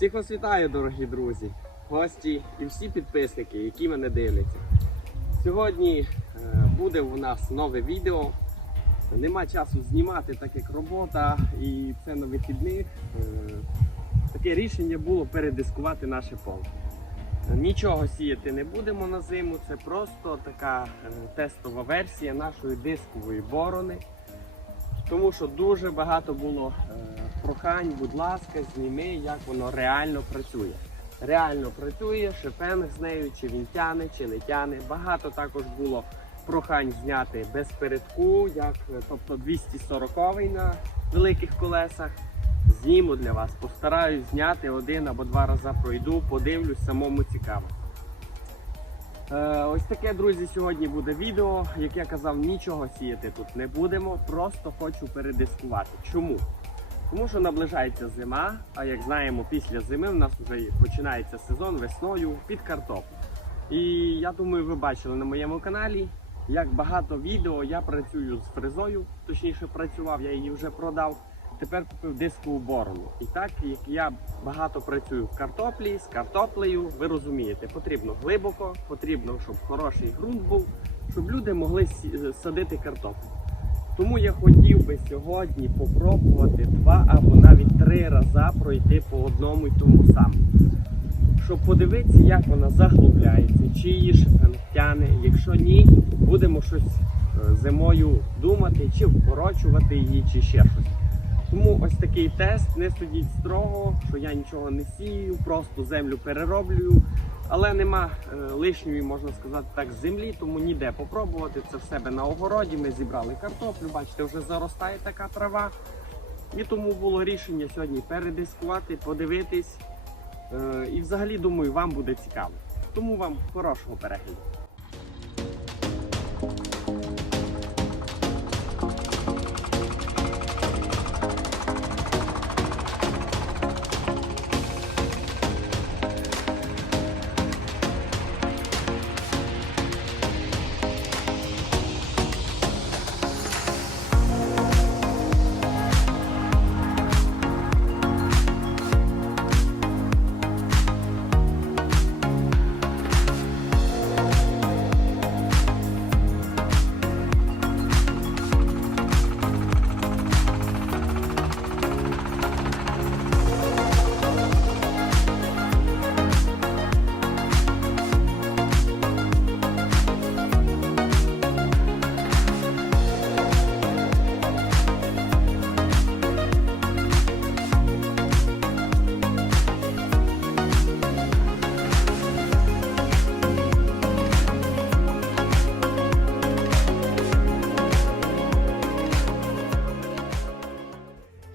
Всіх вас вітаю, дорогі друзі, гості і всі підписники, які мене дивляться. Сьогодні е, буде у нас нове відео. Нема часу знімати, так як робота, і це на вихідних. Е, Таке рішення було передискувати наше поле. Нічого сіяти не будемо на зиму, це просто така е, тестова версія нашої дискової борони. Тому що дуже багато було прохань, будь ласка, зніми, як воно реально працює. Реально працює, шипенг з нею, чи він тяне, чи не тяне. Багато також було прохань зняти без передку, як, тобто 240 на великих колесах. Зніму для вас, постараюсь зняти один або два рази пройду, подивлюсь, самому цікаво. Е, ось таке, друзі, сьогодні буде відео. Як я казав, нічого сіяти тут не будемо. Просто хочу передискувати. Чому? Тому що наближається зима, а як знаємо, після зими в нас вже починається сезон весною під картоплю. І я думаю, ви бачили на моєму каналі, як багато відео я працюю з фрезою, точніше працював, я її вже продав. Тепер купив дискову борону. І так як я багато працюю в картоплі з картоплею, ви розумієте, потрібно глибоко, потрібно, щоб хороший ґрунт був, щоб люди могли садити картоплю. Тому я хотів би сьогодні попробувати два або навіть три рази пройти по одному й тому самому. Щоб подивитися, як вона заглубляється, чи її тяне. Якщо ні, будемо щось е, зимою думати, чи вкорочувати її, чи ще щось. Тому ось такий тест, не судіть строго, що я нічого не сію, просто землю перероблюю. Але нема е, лишньої, можна сказати так, землі, тому ніде попробувати. Це в себе на огороді. Ми зібрали картоплю, бачите, вже заростає така трава. І тому було рішення сьогодні передискувати, подивитись. Е, і взагалі думаю, вам буде цікаво. Тому вам хорошого перегляду.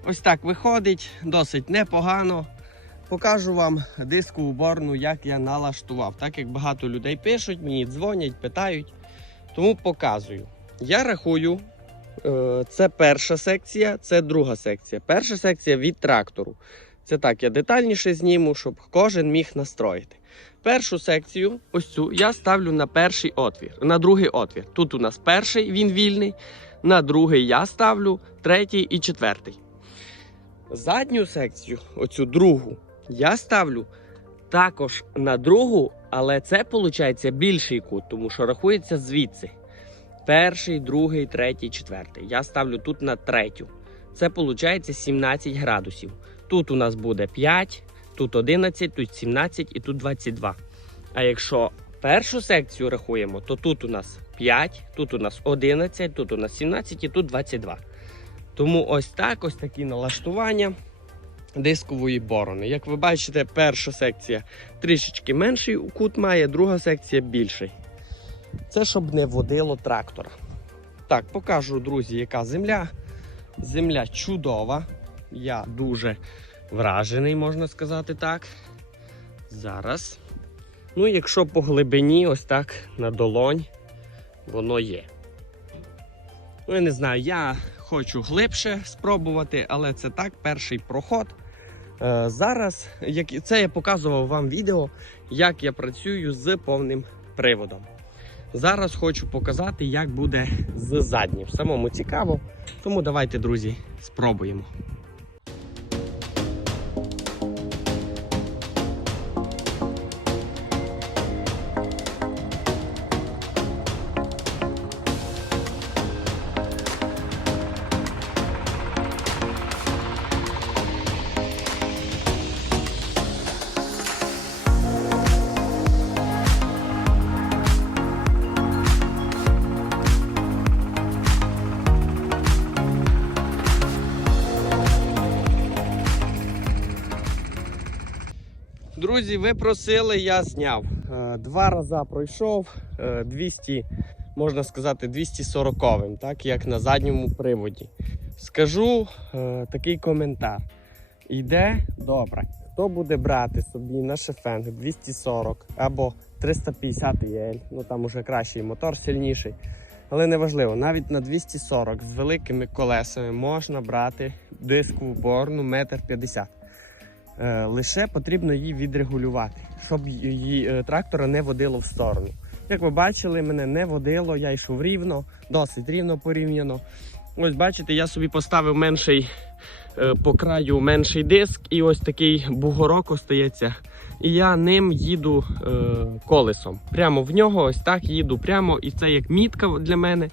Ось так виходить, досить непогано. Покажу вам дискову борну, як я налаштував. Так як багато людей пишуть, мені дзвонять, питають. Тому показую. Я рахую, е, це перша секція, це друга секція. Перша секція від трактору. Це так, я детальніше зніму, щоб кожен міг настроїти. Першу секцію, ось цю, я ставлю на перший отвір, на другий отвір. Тут у нас перший, він вільний. На другий я ставлю третій і четвертий. Задню секцію, оцю другу, я ставлю також на другу, але це виходить більший кут, тому що рахується звідси. Перший, другий, третій, четвертий. Я ставлю тут на третю. Це виходить 17 градусів. Тут у нас буде 5, тут 11, тут 17 і тут 22. А якщо першу секцію рахуємо, то тут у нас 5, тут у нас 11, тут у нас 17 і тут 22. Тому ось так, ось такі налаштування дискової борони. Як ви бачите, перша секція трішечки менший кут має, друга секція більший. Це щоб не водило трактора. Так, покажу, друзі, яка земля. Земля чудова. Я дуже вражений, можна сказати так. Зараз. Ну, якщо по глибині, ось так на долонь, воно є. Ну, я не знаю, я хочу глибше спробувати, але це так, перший проход. Е, зараз, як це я показував вам відео, як я працюю з повним приводом. Зараз хочу показати, як буде з заднім. Самому цікаво. Тому давайте, друзі, спробуємо. Друзі, ви просили, я зняв. Е, два рази пройшов е, 200, можна сказати, 240, так як на задньому приводі. Скажу е, такий коментар. Йде добре. Хто буде брати собі на шефенг 240 або 350 ЄЛ, ну там уже кращий мотор, сильніший. Але неважливо, навіть на 240 з великими колесами можна брати диску борну метр 50 лише потрібно її відрегулювати, щоб її е, трактора не водило в сторону. Як ви бачили, мене не водило, я йшов рівно, досить рівно порівняно. Ось бачите, я собі поставив менший е, по краю менший диск, і ось такий бугорок остається. І я ним їду е, колесом. Прямо в нього, ось так їду прямо, і це як мітка для мене,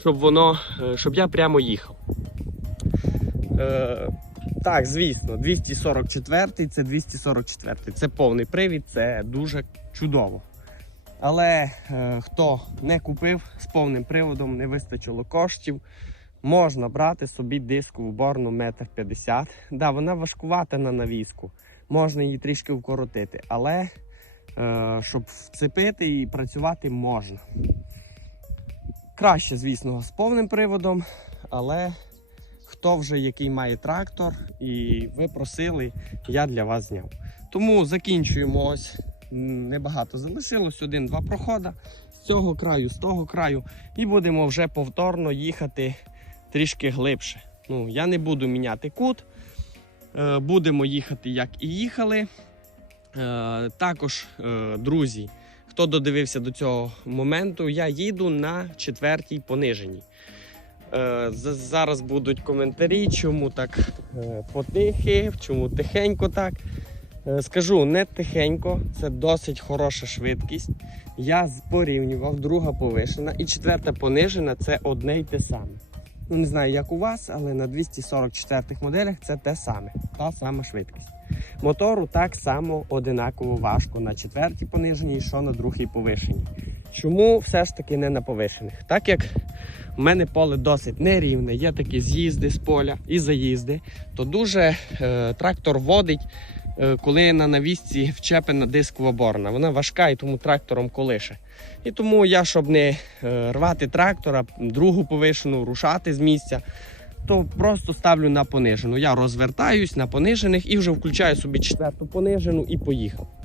щоб воно, е, щоб я прямо їхав. Е, так, звісно, 244 це 244. Це повний привід, це дуже чудово. Але е, хто не купив з повним приводом, не вистачило коштів, можна брати собі дискову борну 1,50 м. Да, вона важкувата на навіску, можна її трішки вкоротити, але е, щоб вцепити і працювати можна. Краще, звісно, з повним приводом, але хто вже який має трактор, і ви просили, я для вас зняв. Тому закінчуємо ось. Небагато залишилось один-два проходи з цього краю, з того краю, і будемо вже повторно їхати трішки глибше. Ну, я не буду міняти кут. Е, Будемо їхати, як і їхали. Е, Також, е, друзі, хто додивився до цього моменту, я їду на четвертій пониженій. Е, Зараз будуть коментарі, чому так е, потихи, чому тихенько так. Е, Скажу не тихенько, це досить хороша швидкість. Я порівнював, друга повишена і четверта понижена це одне й те саме. Ну не знаю, як у вас, але на 244 моделях це те саме, та сама швидкість. Мотору так само одинаково важко на четвертій пониженій, що на другій повишеній. Чому все ж таки не на повишених? Так як у мене поле досить нерівне, є такі з'їзди з поля і заїзди, то дуже е, трактор водить, е, коли на навісці вчепена дискова борна. Вона важка і тому трактором колише. І тому я, щоб не е, рвати трактора, другу повишену, рушати з місця, то просто ставлю на понижену. Я розвертаюсь на понижених і вже включаю собі четверту понижену і поїхав.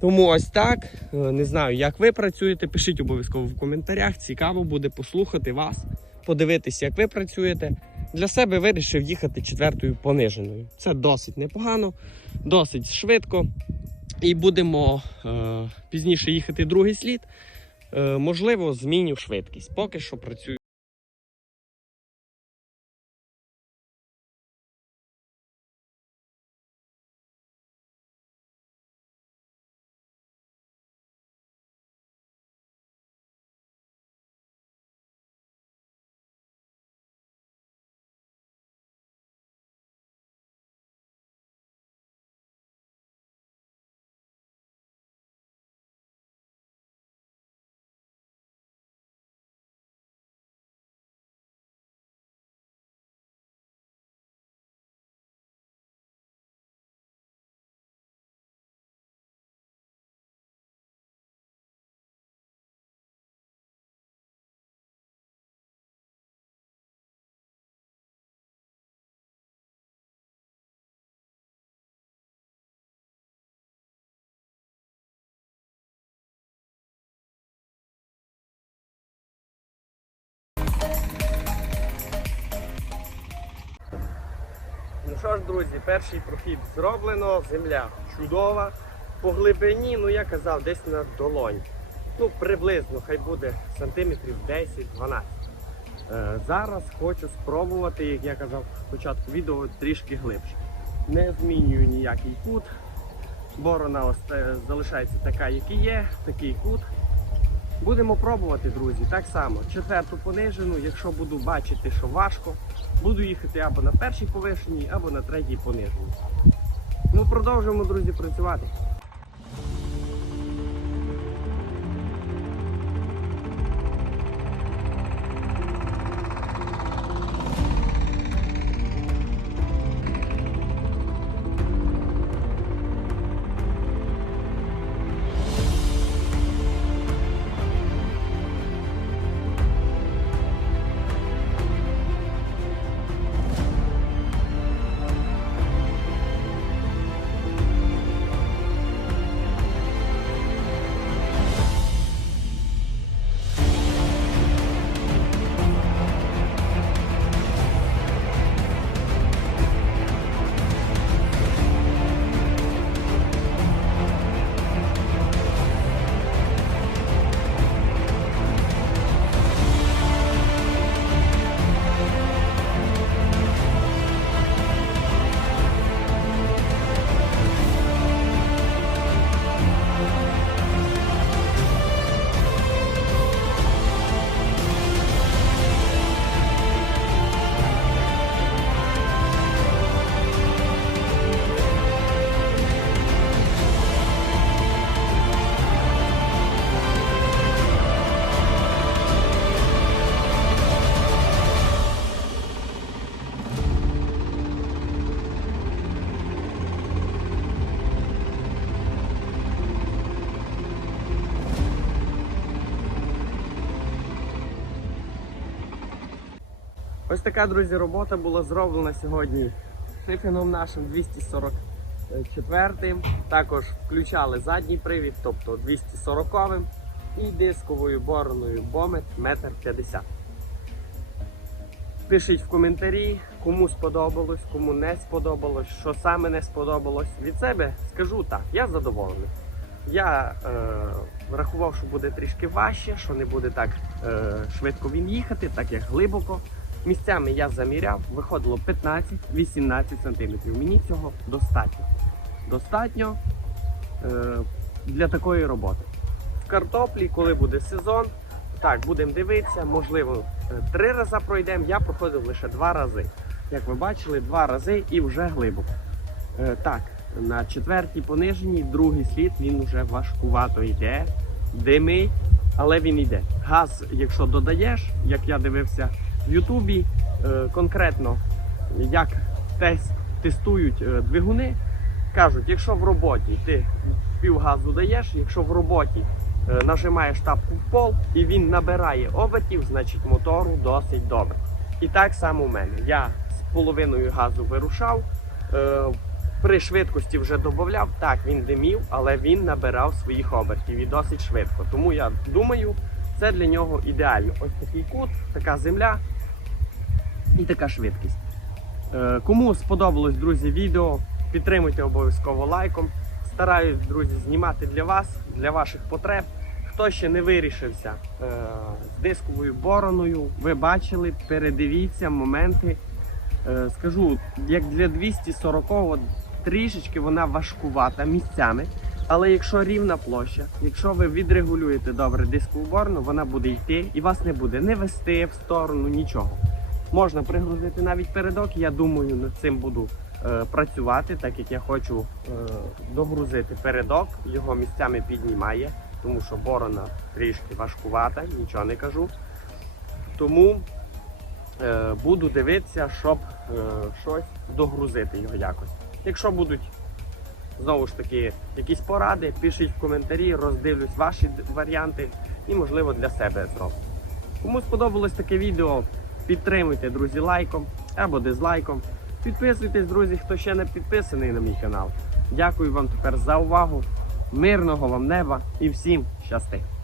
Тому ось так. Е, Не знаю, як ви працюєте. Пишіть обов'язково в коментарях. Цікаво буде послухати вас, подивитися, як ви працюєте. Для себе вирішив їхати четвертою пониженою. Це досить непогано, досить швидко. І будемо е, пізніше їхати другий слід. Е, можливо, зміню швидкість. Поки що працюю. Що ж, друзі, перший прохід зроблено, земля чудова. По глибині, ну я казав, десь на долонь. Ну, приблизно, хай буде сантиметрів 10-12. Е, зараз хочу спробувати, як я казав в початку відео, трішки глибше. Не змінюю ніякий кут. Борона залишається така, як і є, такий кут. Будемо пробувати, друзі, так само. Четверту понижену, якщо буду бачити, що важко, буду їхати або на першій повишеній, або на третій пониженій. Ну, продовжуємо, друзі, працювати. Ось така, друзі, робота була зроблена сьогодні шифінгом нашим 244. Також включали задній привід, тобто 240 і дисковою бороною Бомет 1,50 м. Пишіть в коментарі, кому сподобалось, кому не сподобалось, що саме не сподобалось. Від себе скажу так, я задоволений. Я е, рахував, що буде трішки важче, що не буде так е, швидко він їхати, так як глибоко. Місцями я заміряв, виходило 15-18 см. Мені цього достатньо. Достатньо е, для такої роботи. В картоплі, коли буде сезон, так, будемо дивитися, можливо, е, три рази пройдемо. Я проходив лише два рази. Як ви бачили, два рази і вже глибоко. Е, так, на четвертій пониженій, другий слід він вже важкувато йде, димить, але він йде. Газ, якщо додаєш, як я дивився в Ютубі, е, конкретно як тес- тестують е, двигуни, кажуть, якщо в роботі ти пів газу даєш, якщо в роботі е, нажимаєш тапку в пол і він набирає обертів, значить мотору досить добре. І так само у мене. Я з половиною газу вирушав. При швидкості вже додавав, так він димів, але він набирав своїх обертів і досить швидко. Тому я думаю, це для нього ідеально. Ось такий кут, така земля і така швидкість. Е, Кому сподобалось, друзі, відео, підтримуйте обов'язково лайком. Стараюсь, друзі, знімати для вас, для ваших потреб. Хто ще не вирішився е, з дисковою бороною, ви бачили, передивіться моменти. Е, скажу, як для 240 трішечки вона важкувата місцями. Але якщо рівна площа, якщо ви відрегулюєте добре дискову борону, вона буде йти і вас не буде не вести в сторону нічого. Можна пригрузити навіть передок. Я думаю, над цим буду е, працювати, так як я хочу е, догрузити передок, його місцями піднімає, тому що борона трішки важкувата, нічого не кажу. Тому е, буду дивитися, щоб е, щось догрузити його якось. Якщо будуть знову ж таки якісь поради, пишіть в коментарі, роздивлюсь ваші варіанти і, можливо, для себе зроблю. Кому сподобалось таке відео, підтримуйте, друзі, лайком або дизлайком. Підписуйтесь, друзі, хто ще не підписаний на мій канал. Дякую вам тепер за увагу. Мирного вам неба і всім щасти!